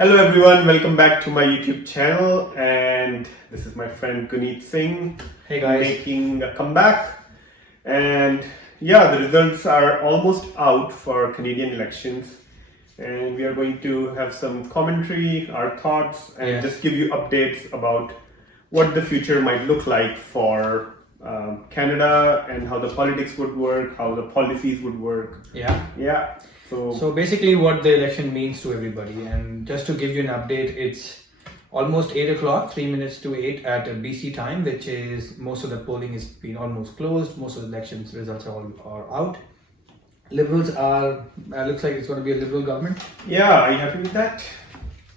Hello everyone, welcome back to my YouTube channel, and this is my friend Guneet Singh. Hey guys. Making a comeback. And yeah, the results are almost out for Canadian elections, and we are going to have some commentary, our thoughts, and just give you updates about what the future might look like for Canada and how the politics would work, how the policies would work. Yeah. So So basically what the election means to everybody, and just to give you an update, it's almost 8 o'clock, 3 minutes to 8 at BC time, which is most of the polling is been almost closed. Most of the elections results are out. Liberals are, looks like it's going to be a Liberal government. yeah, are you happy with that?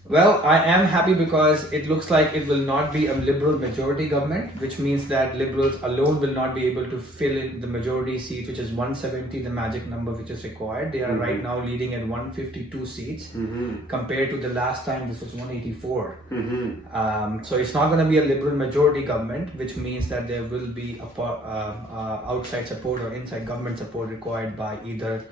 Well, I am happy because it looks like it will not be a Liberal majority government, which means that Liberals alone will not be able to fill in the majority seat, which is 170, the magic number which is required. They are right now leading at 152 seats compared to the last time this was 184. So it's not going to be a Liberal majority government, which means that there will be outside support or inside government support required by either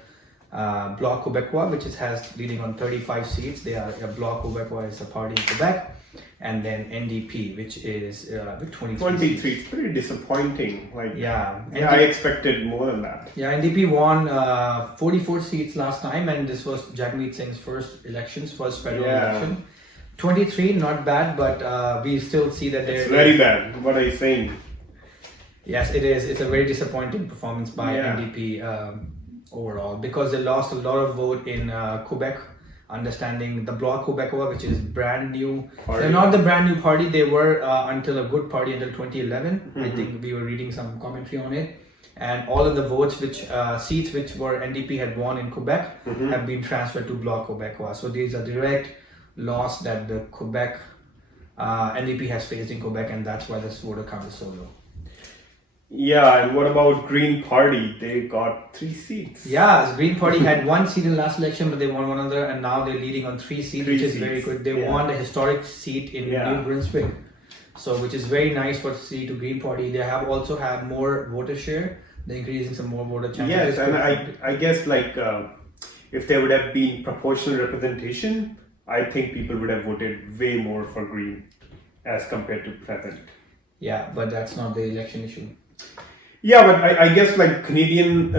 Bloc Québécois, which has leading on 35 seats. They are Bloc Québécois is a party in Quebec, and then NDP, which is with 23 seats. It's pretty disappointing. Yeah, I expected more than that. Yeah, NDP won 44 seats last time, and this was Jagmeet Singh's first federal election. 23, not bad, but we still see that it's very bad. What are you saying? Yes, it is. It's a very disappointing performance by NDP. Overall, because they lost a lot of vote in Quebec, understanding the Bloc Québécois, which is brand new. They're not the brand new party. They were until a good party until 2011. I think we were reading some commentary on it, and all of the votes, seats which were NDP had won in Quebec, have been transferred to Bloc Québécois. So these are direct loss that the Quebec NDP has faced in Quebec, and that's why this voter count is so low. Yeah, and what about Green Party? They got 3 seats. Yeah, Green Party had 1 seat in last election, but they won one other, and now they're leading on 3 seats, which is very good. They won the historic seat in New Brunswick, so which is very nice for to Green Party. They have also had more voter share. They're increasing some more voter chances. Yes, and I guess if there would have been proportional representation, I think people would have voted way more for Green as compared to present. Yeah, but that's not the election issue. Yeah, but I guess Canadian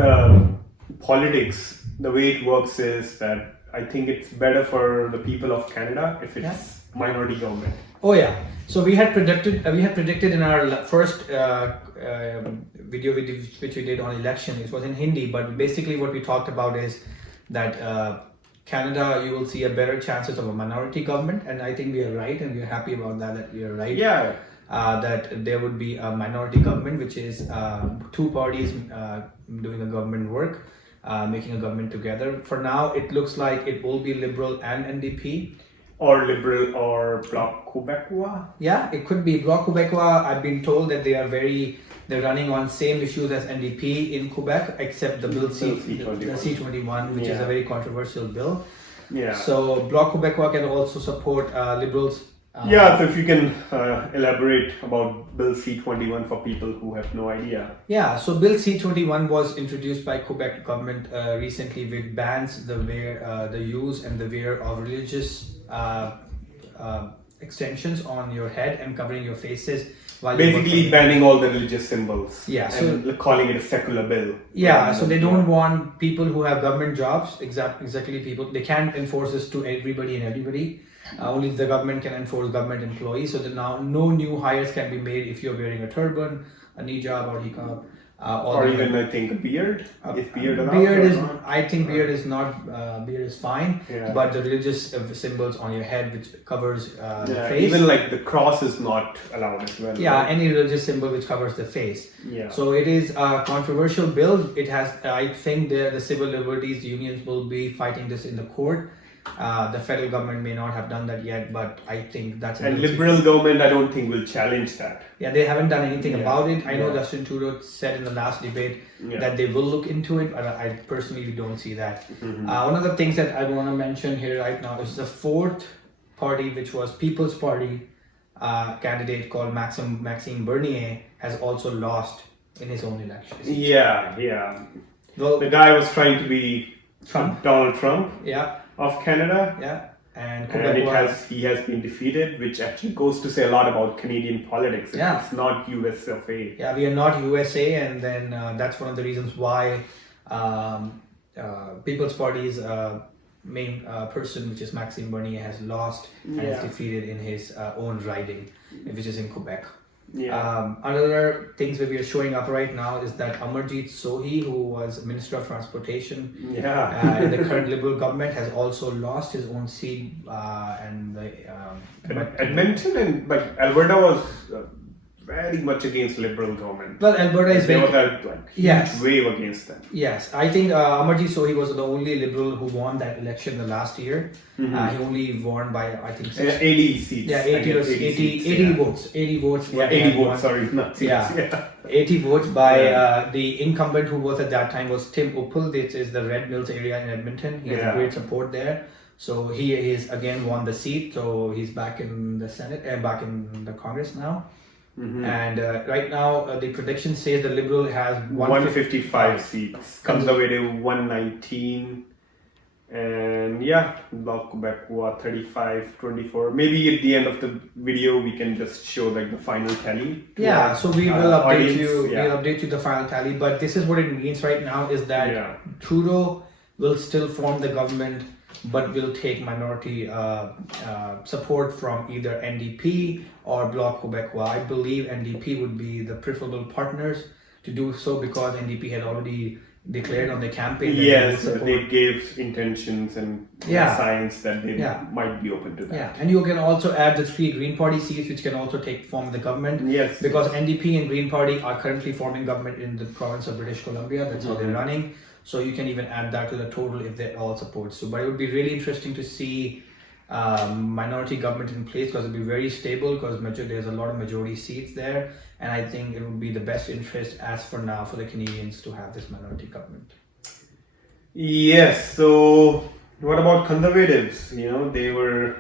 politics, the way it works is that I think it's better for the people of Canada if it's minority government. Oh yeah. So we had predicted in our first video which we did on election. It was in Hindi, but basically what we talked about is that Canada, you will see a better chances of a minority government, and I think we are right, and we are happy about that we are right. Yeah. That there would be a minority government, which is 2 parties doing a government work, making a government together. For now, it looks like it will be Liberal and NDP. Or Liberal or Bloc Québécois. Yeah, it could be Bloc Québécois. I've been told that they're running on same issues as NDP in Quebec, except the bill C-21, which is a very controversial bill. Yeah. So Bloc Québécois can also support Liberals. So if you can elaborate about Bill C-21 for people who have no idea. Yeah, so Bill C-21 was introduced by Quebec government recently, which bans the use and the wear of religious extensions on your head and covering your faces. Basically banning all the religious symbols. Yeah, and calling it a secular bill. Yeah, so they don't want people who have government jobs, exactly people. They can't enforce this to everybody and everybody. Only the government can enforce government employees. So that now no new hires can be made if you're wearing a turban, a hijab or hijab. Or even I think a beard. If beard allowed. Beard is, I think beard is not, beard is fine. Yeah. But the religious symbols on your head which covers the face. Even the cross is not allowed as well. Yeah, any religious symbol which covers the face. Yeah. So it is a controversial bill. It has, I think the civil liberties unions will be fighting this in the court. The federal government may not have done that yet, but I think that's... And Liberal government, I don't think will challenge that. Yeah, they haven't done anything about it. I know Justin Trudeau said in the last debate that they will look into it, but I personally don't see that. One of the things that I want to mention here right now is the 4th party, which was People's Party candidate called Maxime Bernier, has also lost in his own election. Yeah. Well, the guy was trying to be Donald Trump of Canada. Yeah. And he has been defeated, which actually goes to say a lot about Canadian politics. Yeah. It's not US of A. Yeah, we are not USA, and then that's one of the reasons why People's Party's main person, which is Maxime Bernier, has lost and is defeated in his own riding, which is in Quebec. Yeah. Another things that we are showing up right now is that Amarjeet Sohi, who was Minister of Transportation in the current Liberal government, has also lost his own seat. Edmonton but Alberta was very much against Liberal government. Well, Alberta is there very... was a huge wave against them. Yes, I think Amarjeet Sohi was the only Liberal who won that election the last year. He only won by, I think, 80 seats. Yeah, 80 votes. 80 votes. Yeah, 80 votes, sorry, not seats. Yeah. 80 votes by the incumbent who was at that time was Tim Uppal. This is the Red Mills area in Edmonton. He has great support there. So he is again won the seat. So he's back in the Senate, back in the Congress now. And right now the prediction says the Liberal has 155 seats, Conservative 119, and Bloc Quebec 35-24. Maybe at the end of the video we can just show like the final tally. So we will update audience. you. We'll update you the final tally. But this is what it means right now is that Trudeau will still form the government, but will take minority support from either NDP or Bloc Québécois. I believe NDP would be the preferable partners to do so because NDP had already declared on the campaign. Yes, they gave intentions and signs that they might be open to that. Yeah, and you can also add the 3 Green Party seats, which can also form the government. Yes, because NDP and Green Party are currently forming government in the province of British Columbia. That's how they're running. So you can even add that to the total if they all support. So, but it would be really interesting to see minority government in place because it would be very stable because there's a lot of majority seats there. And I think it would be the best interest as for now for the Canadians to have this minority government. Yes, so what about Conservatives? They were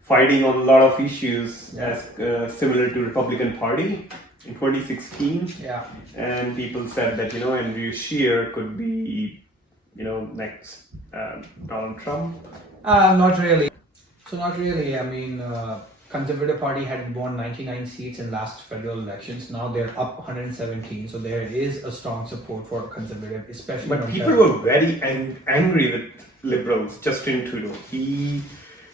fighting on a lot of issues as similar to Republican Party in 2016. And people said that, Andrew Scheer could be, next Donald Trump. Not really. So not really. I mean, Conservative Party had won 99 seats in last federal elections. Now they're up 117. So there is a strong support for Conservative, especially. But people were very angry with Liberals. Justin Trudeau. He,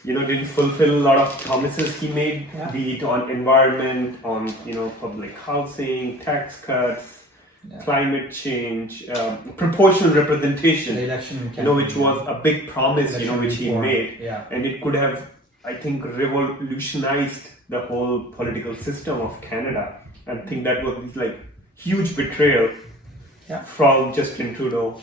didn't fulfill a lot of promises he made, be it on environment, on public housing, tax cuts, climate change, proportional representation. The election which was a big promise, which he made, and it could have, I think, revolutionized the whole political system of Canada. I think that was like huge betrayal from Justin Trudeau,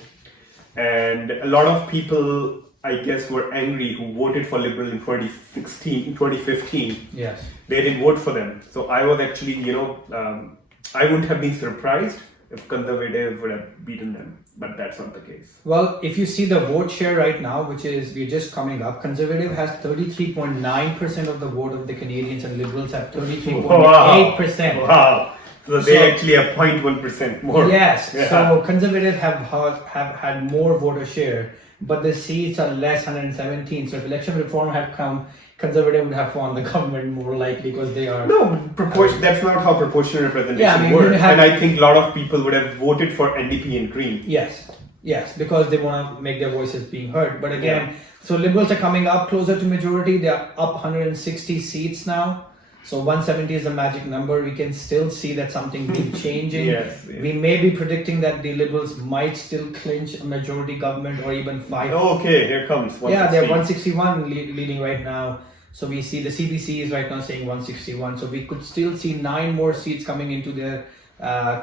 and a lot of people, I guess, were angry who voted for Liberal in 2015. Yes, they didn't vote for them. So I was actually, I wouldn't have been surprised if Conservative would have beaten them, but that's not the case. Well, if you see the vote share right now, which is we're just coming up, Conservative has 33.9% of the vote of the Canadians and Liberals have 33.8%. Wow. So they actually have 0.1% more. Yes. So Conservative have had more voter share, but the seats are less, 117. So if election reform had come, Conservative would have formed the government more likely because they are... No, that's not how proportional representation works. And I think a lot of people would have voted for NDP and Green. Yes, because they want to make their voices being heard. But again, so Liberals are coming up closer to majority. They are up 160 seats now. So 170 is the magic number. We can still see that something big changing. Yes. We may be predicting that the Liberals might still clinch a majority government or even 5. Okay, here comes 160. Yeah, they're 161 leading right now. So we see the CBC is right now saying 161. So we could still see 9 more seats coming into their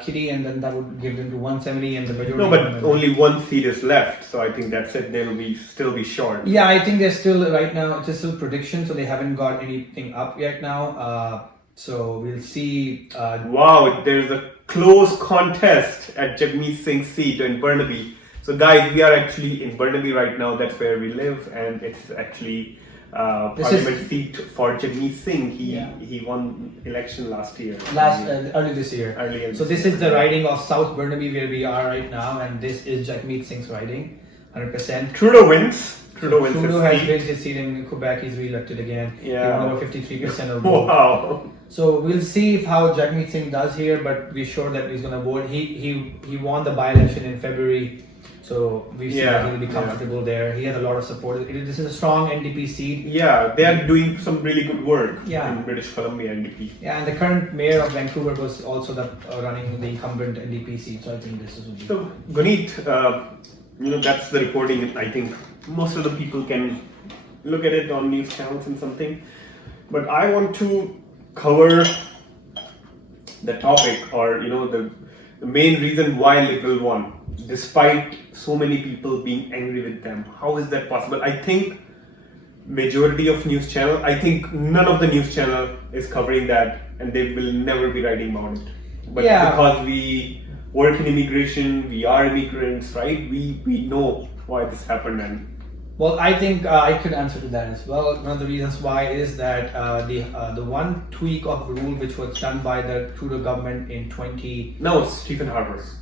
kitty, and then that would give them to 170 and the majority. No, but only 1 seat is left. So I think that's it. They'll still be short. Yeah, I think they're still right now. It's still prediction, so they haven't got anything up yet now. So we'll see. Wow, there's a close contest at Jagmeet Singh's seat in Burnaby. So guys, we are actually in Burnaby right now. That's where we live, and it's actually parliament seat for Jagmeet Singh. He won election last year. Early this year. So this is the riding of South Burnaby where we are right now, and this is Jagmeet Singh's riding. 100%. Trudeau wins. Trudeau wins Trudeau his has seat. wins his seat in Quebec. He's re-elected again. Yeah. He won over 53% of vote. Wow. So we'll see how Jagmeet Singh does here, but we're sure that he's going to vote. He won the by-election in February, so we see that he'll be comfortable there. He has a lot of support. This is a strong NDP seat. Yeah, they are doing some really good work Yeah. in British Columbia NDP. Yeah, and the current mayor of Vancouver was also running the incumbent NDP seat, so I think this is. So, Guneet, that's the reporting. I think most of the people can look at it on news channels and something. But I want to cover the topic, or the main reason why Liberal won, despite so many people being angry with them. How is that possible? I think majority of news channel, I think none of the news channel is covering that, and they will never be writing about it. But because we work in immigration, we are immigrants, right? We know why this happened. And well, I think I could answer to that as well. One of the reasons why is that the one tweak of rule which was done by the Trudeau government in No, it's Stephen Harper's.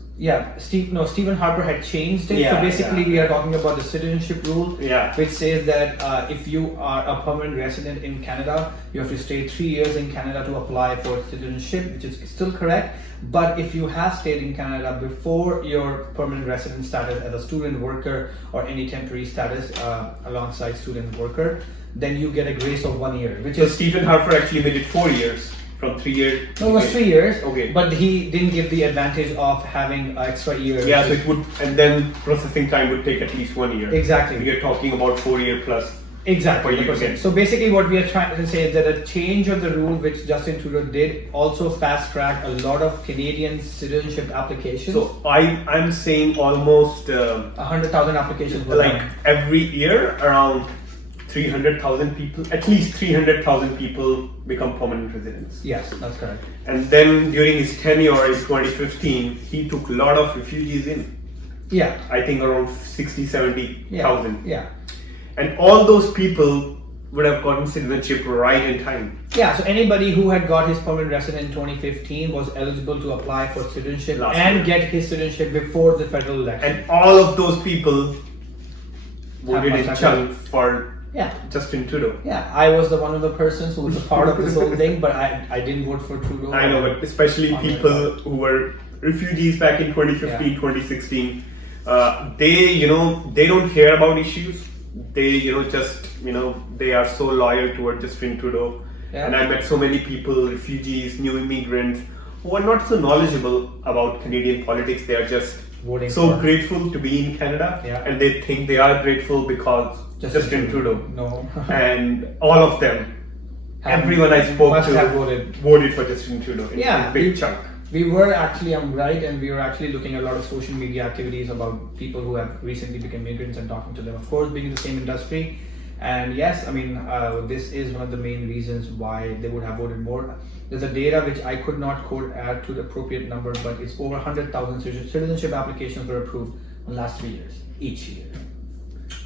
Stephen Harper had changed it. So basically, we are talking about the citizenship rule, which says that if you are a permanent resident in Canada, you have to stay 3 years in Canada to apply for citizenship, which is still correct. But if you have stayed in Canada before your permanent resident status as a student worker or any temporary status alongside student worker, then you get a grace of 1 year. So Stephen Harper actually made it 4 years. From 3 years? No, it was 3 years. Okay. But he didn't give the advantage of having extra years. Yeah, so it would, and then processing time would take at least 1 year. Exactly. We are talking about 4 year plus. Exactly. So basically what we are trying to say is that a change of the rule which Justin Trudeau did also fast tracked a lot of Canadian citizenship applications. So I'm saying almost 100,000 applications were like done. every year around 300,000 people, at least 300,000 people become permanent residents. Yes, that's correct. And then during his tenure in 2015, he took a lot of refugees in. Yeah. I think around 60, 70,000. Yeah. And all those people would have gotten citizenship right in time. Yeah, so anybody who had got his permanent resident in 2015 was eligible to apply for citizenship get his citizenship before the federal election. And all of those people voted in chunk for Justin Trudeau. Yeah, I was one of the persons who was a part of this whole thing, but I didn't vote for Trudeau. I know, but especially people who were refugees back in 2015, 2016, they don't care about issues. They, they are so loyal toward Justin Trudeau. Yeah. And I met so many people, refugees, new immigrants, who are not so knowledgeable about Canadian politics. They are just grateful to be in Canada, and they think they are grateful because Justin Trudeau. No. And all of them, everyone I spoke to voted for Justin Trudeau in a big chunk. We were actually, I'm right, and we were actually looking at a lot of social media activities about people who have recently become immigrants and talking to them. Of course, being in the same industry. And yes, I mean, this is one of the main reasons why they would have voted more. There's a data which I could not add to the appropriate number, but it's over 100,000 citizenship applications were approved in the last 3 years, each year.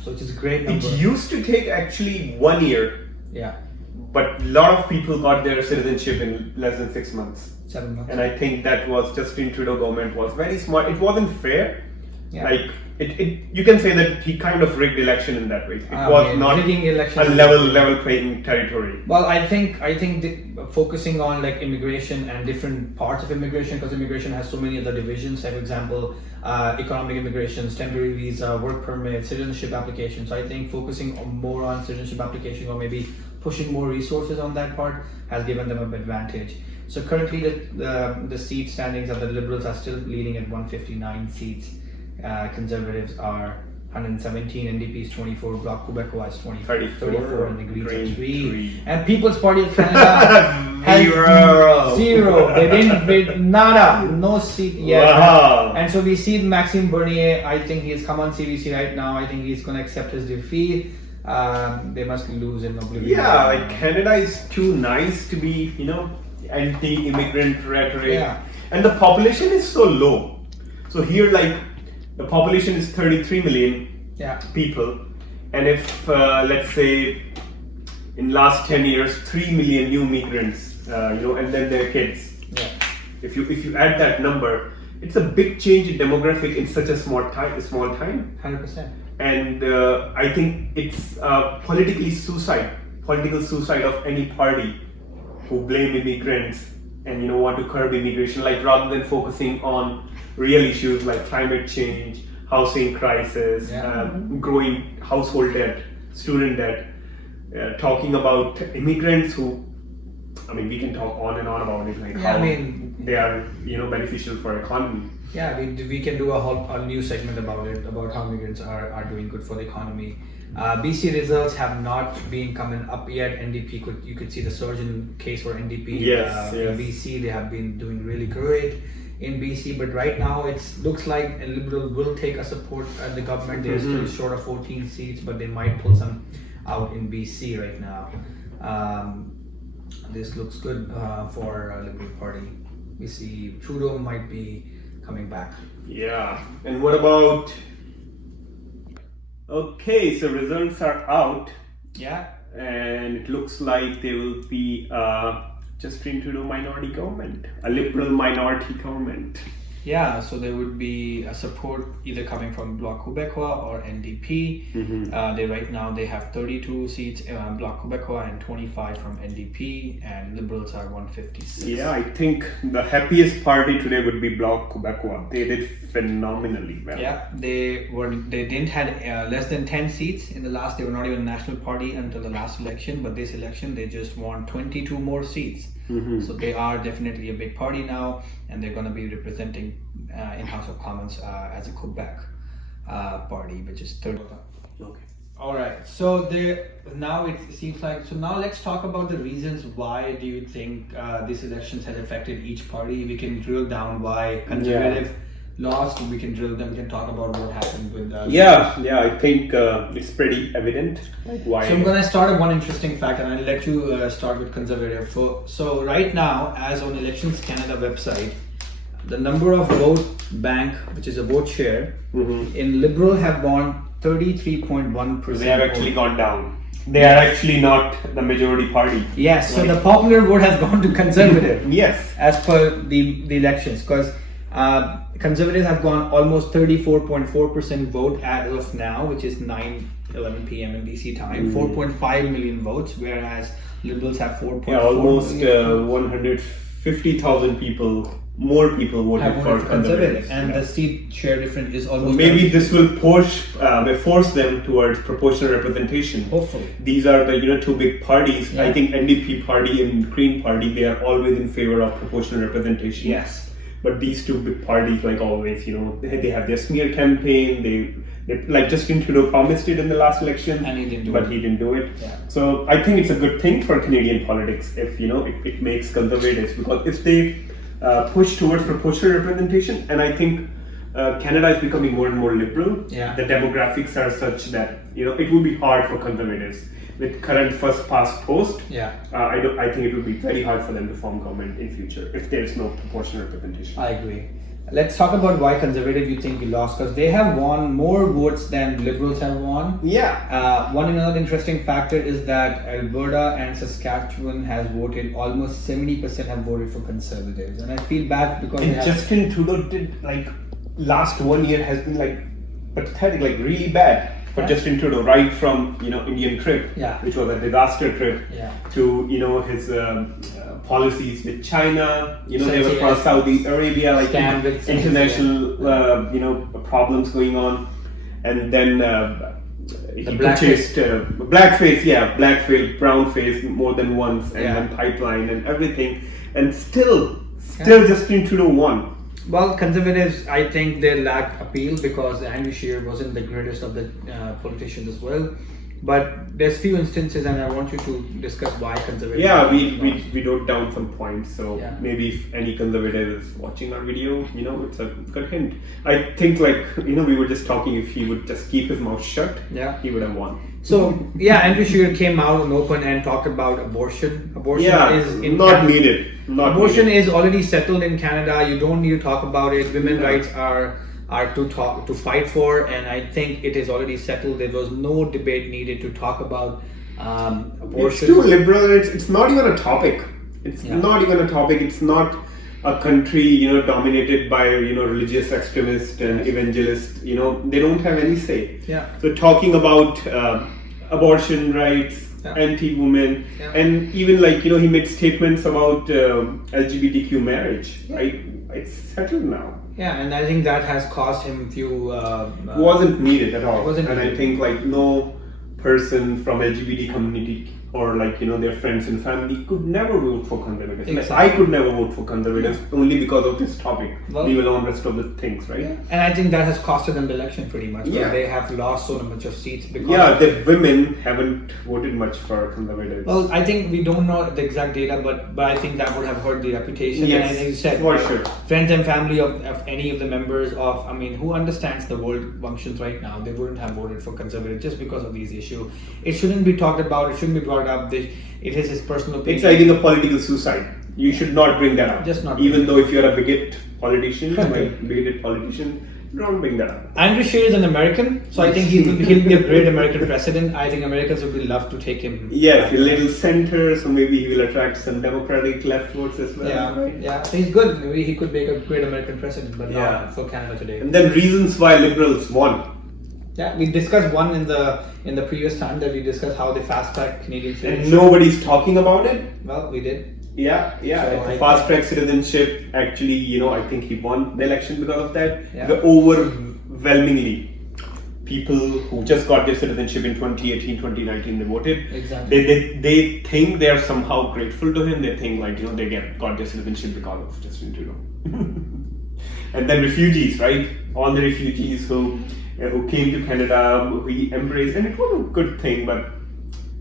So which is a great number. It used to take actually 1 year. Yeah. But a lot of people got their citizenship in less than 6 months. 7 months. And I think that was Justin Trudeau government was very smart. It wasn't fair. Yeah. Like you can say that he kind of rigged election in that way. It was not a level playing territory. Well, I think focusing on like immigration and different parts of immigration, because immigration has so many other divisions. Like, for example, economic immigrations, temporary visa, work permit, citizenship applications. So I think focusing more on citizenship application, or maybe pushing more resources on that part, has given them an advantage. So currently the seat standings of the Liberals are still leading at 159 seats. Conservatives are 117, NDP is 24, Bloc Québécois is 34, and the Greens are 3. And People's Party of Canada has 0. They didn't bid nada, no seat yet. Wow. And so we see Maxime Bernier. I think he's come on CBC right now. I think he's going to accept his defeat. They must lose in oblivion. Yeah, like Canada is too nice to be, anti-immigrant rhetoric. Yeah. And the population is so low. So here, like, the population is 33 million people. And if, let's say, in last 10 years, 3 million new migrants, and then their kids. Yeah. If you add that number, it's a big change in demographic in such a small time. 100%. and I think it's political suicide of any party who blame immigrants and want to curb immigration, like rather than focusing on real issues like climate change, housing crisis, growing household debt, student debt, talking about immigrants who, I mean, we can talk on and on about it, like how they are beneficial for economy. Yeah, we can do a new segment about it, about how immigrants are doing good for the economy. BC results have not been coming up yet. NDP you could see the surge in case for NDP. Yes. In BC, they have been doing really great in BC, but right now it looks like a Liberal will take a support at the government. They're still short of 14 seats, but they might pull some out in BC right now. This looks good for Liberal Party. We see Trudeau might be coming back. Yeah, and what about? Okay, so results are out. Yeah, and it looks like there will be Justin Trudeau minority government, a Liberal minority government. Yeah, so there would be a support either coming from Bloc Québécois or NDP. Right now they have 32 seats Bloc Québécois and 25 from NDP, and Liberals are 156. Yeah, I think the happiest party today would be Bloc Québécois. They did phenomenally well. Yeah, they didn't had less than 10 seats in the last. They were not even a national party until the last election, but this election they just won 22 more seats. So they are definitely a big party now, and they're going to be representing in House of Commons as a Quebec party, which is third. Okay. All right. So now it seems like. So now let's talk about the reasons. Why do you think these elections has affected each party? We can drill down why Conservative lost. We can drill them. We can talk about what happened with. I think it's pretty evident. Like why. So I'm gonna start with one interesting fact, and I'll let you start with Conservative. So right now, as on Elections Canada website, the number of vote bank, which is a vote share, in Liberal have gone 33.1%. They have actually gone down. They are actually not the majority party. Yes. So the popular vote has gone to Conservative. Yes. As per the elections, because. Conservatives have gone almost 34.4% vote as of now, which is 9:11 p.m. in BC time. 4.5 million votes, whereas Liberals have 4.4. Yeah, almost 150,000 more people voted for Conservatives. And the seat share difference is almost. Maybe this will force them towards proportional representation. Hopefully, these are the two big parties. I think NDP party and Green party, they are always in favor of proportional representation. Yes. But these two big parties, like always, they have their smear campaign. They like Justin Trudeau promised it in the last election, and he didn't do it. Yeah. So I think it's a good thing for Canadian politics if it makes Conservatives, because if they push towards proportional representation, and I think Canada is becoming more and more liberal. Yeah. The demographics are such that it will be hard for Conservatives with current first past post. Yeah. I think it will be very hard for them to form government in future if there is no proportional representation. I agree. Let's talk about why Conservative you think we lost, because they have won more votes than Liberals have won. Yeah. Another interesting factor is that Alberta and Saskatchewan has voted, almost 70% have voted for Conservatives, and I feel bad because Justin Trudeau did last 1 year has been pathetic, really bad for Justin Trudeau, right from Indian trip, which was a disaster trip, to his policies with China. They were for Saudi Arabia, international problems going on, and then he purchased blackface, brownface more than once, and then pipeline and everything, and still Justin Trudeau won. Well, Conservatives, I think they lacked appeal because Andrew Scheer wasn't the greatest of the politicians as well. But there's few instances, and I want you to discuss why Conservatives. Yeah, we wrote down some points. So maybe if any Conservative is watching our video, it's a good hint. I think we were just talking. If he would just keep his mouth shut, he would have won. So Andrew Scheer came out and open and talked about abortion. Abortion is not needed. Abortion is already settled in Canada. You don't need to talk about it. Women's rights are to fight for, and I think it is already settled. There was no debate needed to talk about abortion. It's too liberal. It's not even a topic. It's not even a topic. It's not a country, dominated by, religious extremists and evangelists, they don't have any say. Yeah. So talking about abortion rights, Yeah. anti-women, Yeah. and even like, he made statements about LGBTQ marriage, Yeah. right? It's settled now. Yeah, and I think that has cost him few. Wasn't needed at all. Wasn't and needed. I think like no person from LGBT community or like their friends and family could never vote for conservatives. Like, Exactly. I could never vote for conservatives only because of this topic. Well- Leave alone rest of the things, right? And I think that has costed them the election pretty much. Because Yeah. they have lost so much of seats because. Yeah, the women haven't voted much for conservatives. Well, I think we don't know the exact data, but I think that would have hurt the reputation. Yes, and as you said, for sure. friends and family of any of the members of, who understands the world functions right now, they wouldn't have voted for conservative just because of these issues. It shouldn't be talked about. It shouldn't be brought up. It is his personal opinion. It's I think a political suicide. You should not bring that up. Just not Even bring though if you're a bigoted politician, don't bring that up. Andrew Scheer is an American, so I think he'll be a great American president. I think Americans would be love to take him. Yes, a little center, so maybe he will attract some Democratic left votes as well. Yeah, right? yeah. So he's good. Maybe he could make a great American president, but Yeah. not for Canada today. And then reasons why liberals won. Yeah, we discussed one in the previous time that we discussed how they fast track Canadian And citizenship. nobody's talking about it. Well, we did. Yeah. So I Fast track citizenship. Actually, I think he won the election because of that. Yeah. The overwhelmingly people who just got their citizenship in 2018, 2019, they voted. Exactly. They think they are somehow grateful to him. They think like they got their citizenship because of Justin Trudeau. And then refugees, right? All the refugees who came to Canada, who he embraced, and it was a good thing. But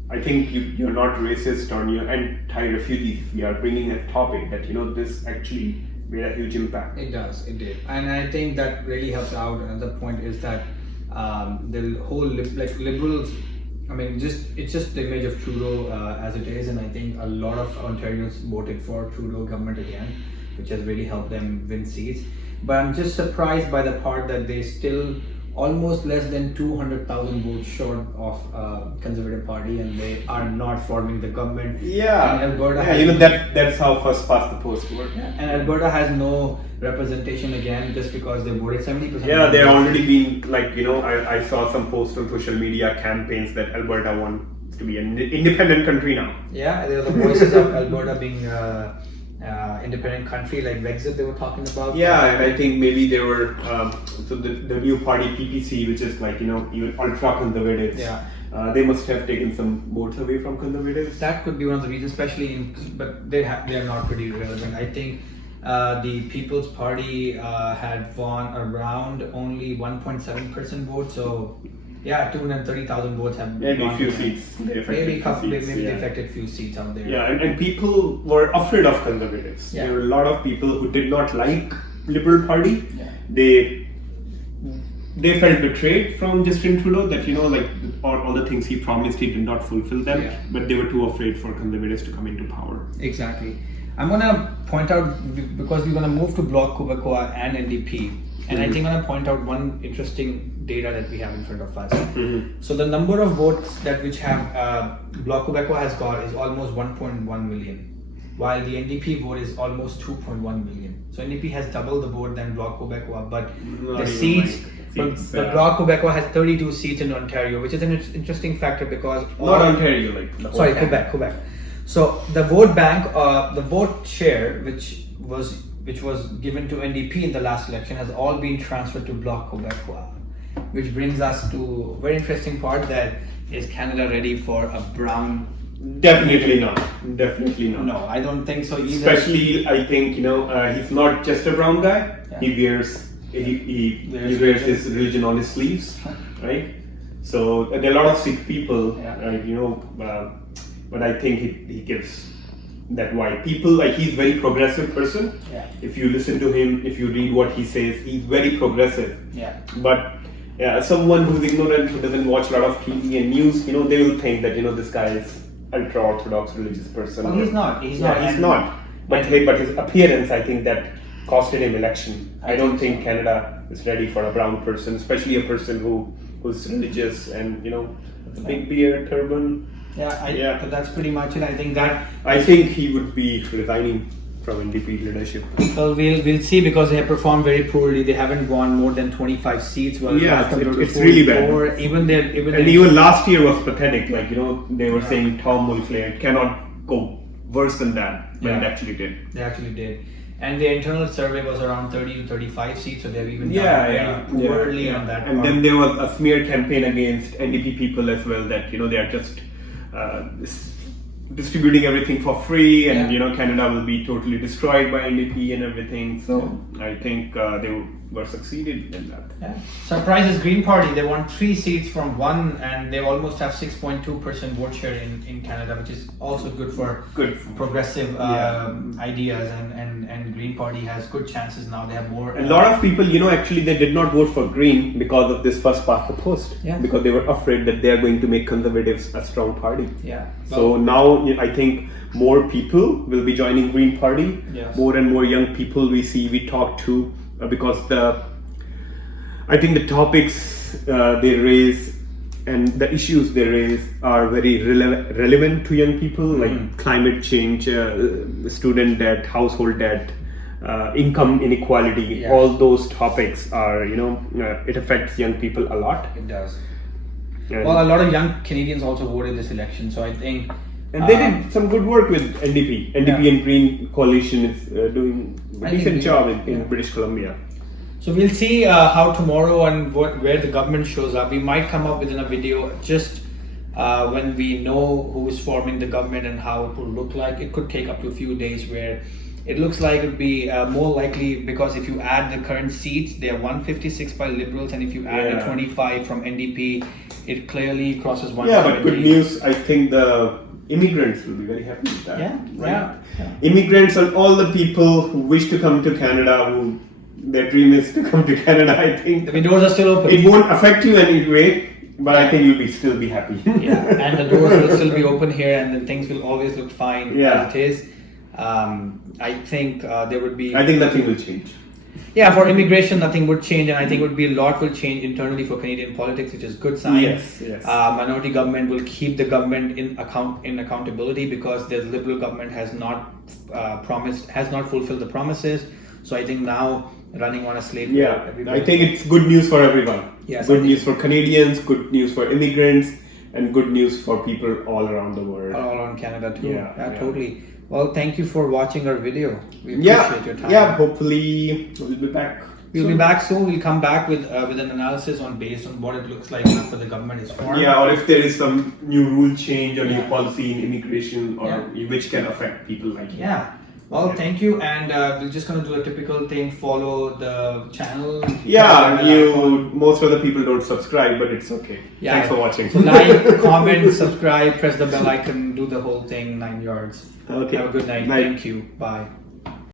I think you're not racist or you're anti-refugees. We are bringing a topic that this actually made a huge impact. It does. It did, and I think that really helped out. Another point is that the whole liberals. It's just the image of Trudeau as it is, and I think a lot of Ontarians voted for Trudeau government again, which has really helped them win seats. But I'm just surprised by the part that they still almost less than 200,000 votes short of Conservative Party, and they are not forming the government. Yeah, And Alberta that's how first past the post work. And Alberta has no representation again just because they voted 70%. Yeah, they're already being like I saw some posts on social media campaigns that Alberta wants to be an independent country now. Yeah, there are the voices of Alberta being independent country like Brexit they were talking about. Yeah, and I think maybe they were so the new party PPC, which is like even ultra conservatives. Yeah. They must have taken some votes away from conservatives. That could be one of the reasons, especially but they are not pretty relevant. I think the People's Party had won around only 1.7% vote. So yeah, 230,000 votes have Maybe a gone few to- seats. Maybe they yeah. affected few seats out there. Yeah, and people were afraid of conservatives. Yeah. There were a lot of people who did not like Liberal Party. Yeah. They felt betrayed from Justin Trudeau that all the things he promised he did not fulfill them. Yeah. But they were too afraid for conservatives to come into power. Exactly. I'm gonna point out because we're gonna move to Bloc Québécois and NDP, and I think I'm gonna point out one interesting data that we have in front of us. So the number of votes that which have Bloc Québécois has got is almost 1.1 million, while the NDP vote is almost 2.1 million. So NDP has double the vote than Bloc Québécois, but Not the even seats. like seats, But Bloc Québécois has 32 seats in Ontario, which is an interesting factor because Not Ontario, like the whole sorry, Canada. Quebec. So the vote bank, the vote share, which was given to NDP in the last election, has all been transferred to Bloc Québécois, which brings us to a very interesting part that is Canada ready for a brown? Definitely not. Definitely not. No, I don't think so either. Especially, I think he's not just a brown guy. Yeah. He wears his religion on his sleeves, right? So there are a lot of Sikh people, Yeah. but I think he gives that vibe. People like he's very progressive person. Yeah. If you listen to him, if you read what he says, he's very progressive. Yeah. But someone who's ignorant, who doesn't watch a lot of TV and news, they will think that this guy is ultra orthodox religious person. Well, he's not. He's Yeah, not. he's And- not. But his appearance, I think that costed him election. I don't think so. Canada is ready for a brown person, especially a person who's religious and with a big beard, turban. Yeah, so that's pretty much it. I think that I think he would be resigning from NDP leadership. Well, we'll see, because they have performed very poorly. They haven't won more than 25 seats. Well, Yeah, last time they were it's really bad. 44. Even last year was pathetic. Like, they were saying Tom Mulcair cannot go worse than that, but it actually did. They actually did. And the internal survey was around 30 to 35 seats, so they've even done very poorly on that. And then there was a smear campaign against NDP people as well, that they are just distributing everything for free, and Canada will be totally destroyed by NDP and everything. So I think they were succeeded in that. Yeah. Surprise is Green Party. They won 3 seats from 1, and they almost have 6.2% vote share in Canada, which is also good for progressive ideas. And Green Party has good chances now. They have more. A lot of people, actually, they did not vote for Green because of this first past the post. Yeah. Because they were afraid that they are going to make Conservatives a strong party. Yeah. So now I think more people will be joining Green Party. Yes. More and more young people we talk to, because I think the topics they raise and the issues they raise are very relevant to young people, like climate change, student debt, household debt, income inequality. Yes. All those topics are, it affects young people a lot. It does. And Well, a lot of young Canadians also voted this election, so I think. And they did some good work with NDP. NDP and Green coalition is doing a decent job in British Columbia. So we'll see how tomorrow and where the government shows up. We might come up with a video just when we know who is forming the government and how it will look like. It could take up to a few days, where it looks like it would be more likely, because if you add the current seats, they are 156 by Liberals, and if you add the 25 from NDP, it clearly crosses 170. Yeah, but good news. I think the immigrants will be very happy with that. Yeah. Immigrants and all the people who wish to come to Canada, who their dream is to come to Canada, I think The doors are still open. it won't affect you in any way, but I think you'll still be happy. And the doors will still be open here, and then things will always look fine as it is. I think there would be. I think nothing will change. Yeah, for immigration, nothing would change, and I think a lot will change internally for Canadian politics, which is good sign. Yes. Minority government will keep the government in accountability, because the Liberal government has not fulfilled the promises. So I think now running on a slate. Yeah, I think it's good news for everyone. Yes, good news for Canadians, good news for immigrants, and good news for people all around the world. All around Canada too. Yeah. Totally. Well, thank you for watching our video. We appreciate your time. Yeah, hopefully we'll be back. We'll be back soon. We'll come back with an analysis based on what it looks like after the government is formed. Yeah, or if there is some new rule change or new policy in immigration, or which can affect people like you. Yeah. Well, thank you, and we're just gonna do a typical thing. Follow the channel. Yeah, most of the people don't subscribe, but it's okay. Yeah. Thanks for watching. Like, comment, subscribe, press the bell icon, do the whole thing 9 yards. Okay. Have a good night. Bye. Thank you. Bye.